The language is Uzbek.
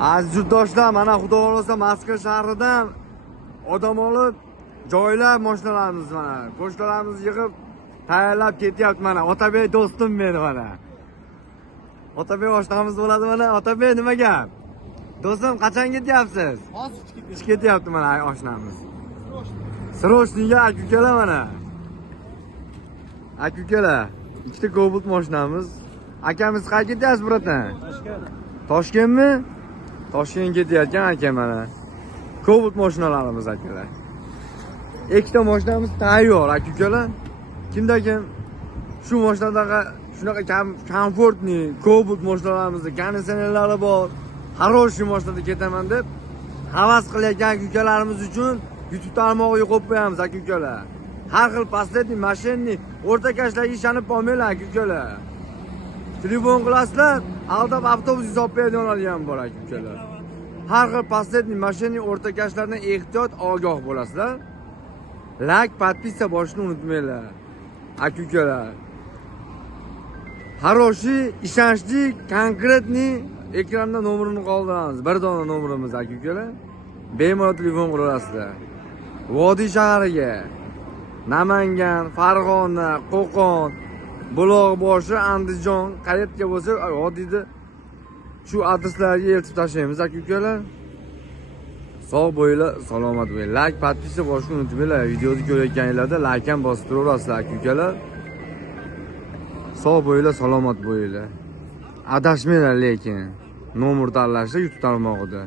Aziz yurtdoshlar, mana xudo xolasa Moskva shahridan odam olib, joylab mashinalarimiz mana, pochtalarimizni yig'ib tayyorlab ketyapti mana. Otabek do'stim meni mana. Otabek oshnamiz bo'ladi mana. Otabek nima gap? Do'stim, qachon ketyapsiz? Hozir Chiqib ketyapti mana oshnamiz. Srochniga aka-ukalar mana. Aka-ukalar, ikkita Cobalt mashinamiz. Akamiz qayerga ketyapsiz, bratan? Toshkentmi? Toshkentga ketayotgan aka mana. Cobalt mashinalarimiz akalar. Ikkita mashinamiz tayyor aka-ukalar. Kimda-kim shu mashinadaga shunaqa komfortni Cobalt mashinalarimizda konditsionerlari bor, хороший mashinada ketaman deb havas qilayotgan aka-ukalarimiz uchun YouTube tarmog'iga qo'yib qo'yamiz aka-ukalar. Har xil последний mashinani o'rtakashlarga ishonib olmanglar aka-ukalar. Telefon qilasizlar, aldab avtobus hisob beradiganlar ham bor aka-ukalar. Har xil последний mashinani o'rtakashlardan ehtiyot ogoh bo'lasizlar. Like, подписка bo'lishni unutmanglar. Aka-ukalar. Хороший, ishonchli, konkretniy ekranda nomerini qoldiramiz. Bir dona nomerimiz aka-ukalar. Bemalol telefon qilasizlar. Vodiy shahriga, Namangan, Farg'ona, Qo'qon, Buloqboshi, Andijon, qayerga bo'lsa, vodiyda shu adreslarga eltib tashlaymiz aka-ukalar. Sog' bo'linglar, salomat bo'linglar. Like, подписка bo'lishni unutmanglar. Videoni ko'rayotganinglarda like ham bosib turaverasizlar aka-ukalar. Sog' bo'linglar, salomat bo'linglar. Adashmanglar lekin nomer tanlashda YouTube tarmog'ida.